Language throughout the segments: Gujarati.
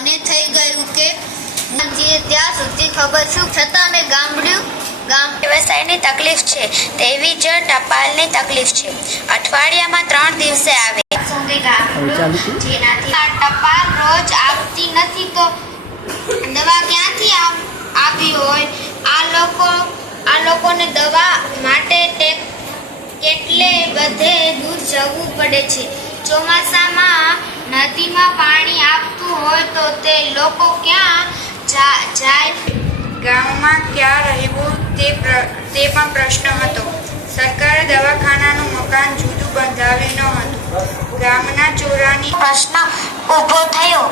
મને થઈ ગયું કે ત્યાં સુધી ખબર શું છતાં મેં વ્યવસાયની તકલીફ છે તેવી જ ટપાલની તકલીફ છે. અઠવાડિયામાં 3 દિવસે આવે. જેનાથી આ ટપાલ રોજ આવતી નથી તો દવા ક્યાંથી આવી હોય? આ લોકોને દવા માટે કેટલે બધે દૂર જવું પડે છે. ચોમાસામાં નદીમાં પાણી આવતું હોય તો તે લોકો ક્યાં જાય? ગામમાં ક્યાં રહેવું તે પણ પ્રશ્ન હતો. સરકારે દવાખાનાનું મકાન જુદું બંધાવ્યું ન હતું. ગામના ચોરાની પ્રશ્ન ઊભો થયો.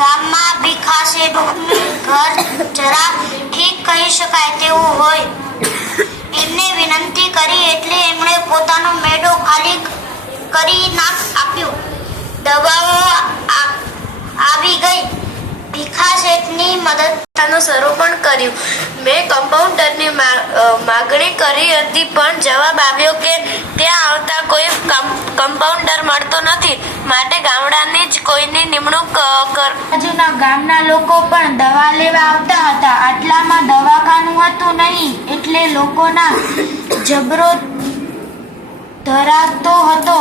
ગામમાં ભીખા શેઠનું ઘર જરા ઠીક કહી શકાય તેવું હોય. એમને વિનંતી કરી એટલે એમણે પોતાનો મેડો ખાલી કરી આપ્યો. દવાઓ આવી ગઈ. ભીખા શેઠની મદદ શરૂ પણ કર્યું. મેં કમ્પાઉન્ડરની માગણી કરી હતી પણ જવાબ આવ્યો કે ત્યાં આવતા કોઈ કમ્પાઉન્ડર મળતો નથી, માટે ગામડાની જ કોઈની નિમણૂક બાજુના ગામના લોકો પણ દવા લેવા આવતા હતા. આટલામાં દવાખાનું હતું નહીં એટલે લોકોના જબરો ધરાતો હતો.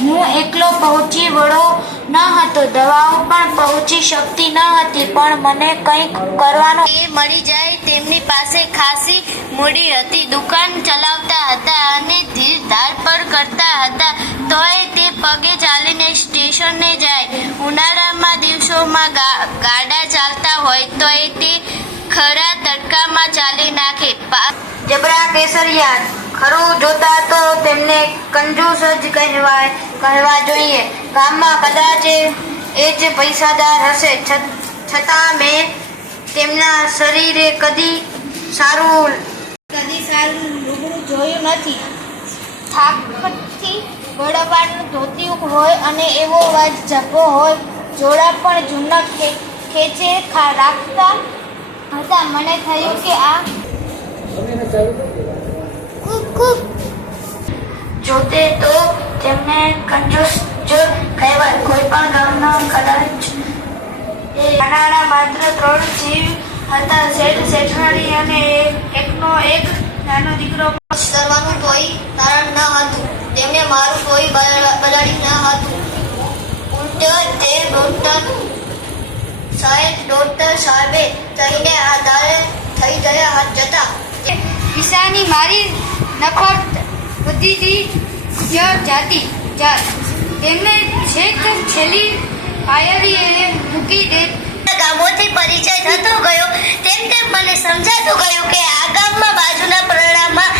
હું એકલો પહોંચી વળો ન હતો. દવાઓ પણ પહોંચી શકતી ન હતી. પણ મને કંઈક કરવાનો એ મળી જાય. તેમની પાસે ખાસી મૂડી હતી. દુકાન ચલાવતા હતા અને ધીર ધાર પર કરતા હતા. તોય તે પગે ચાલીને સ્ટેશને જાય. ઉનાળામાં દિવસોમાં ગાડા ચાલતા હોય તોય તે ખરા તડકામાં ચાલી નાખે. જબરા કેસરિયા. ખરું જોતા તો તેમને કંજૂસ જ કહેવા જોઈએ. ગામમાં કદાચ એ જ પૈસાદાર હશે, છતાં મેં તેમના શરીરે કદી સારું લુગડું જોયું નથી. થાકથી ગળાવાળનું ધોતી હોય અને એવો વાજ જબ્બો હોય. જોડા પણ જૂના ખેંચે રાખતા હતા. મને થયું કે આ જોતે તો તેમને કંજૂસ જ કહેવાય. કોઈ પણ ગામનો કદાચ નાના માત્ર 3 જીવ હતા. શેઠ, શેઠાણી અને એકનો એક નાનો દીકરો. કરવાનું કોઈ કારણ ન હતું. તેમને મારું કોઈ બગાડી ન હતું. ઉલટો તે ડોક્ટર સાહેબે કહીને આધારે થઈ ગયા જતા. પૈસાની મારી નફરત બધી જાતી તેમને છેક છેલ્લી પાયલીએ મૂકી દે. ગામોથી પરિચય થતો ગયો તેમ મને સમજાતું ગયું કે આ ગામમાં બાજુના પરણામાં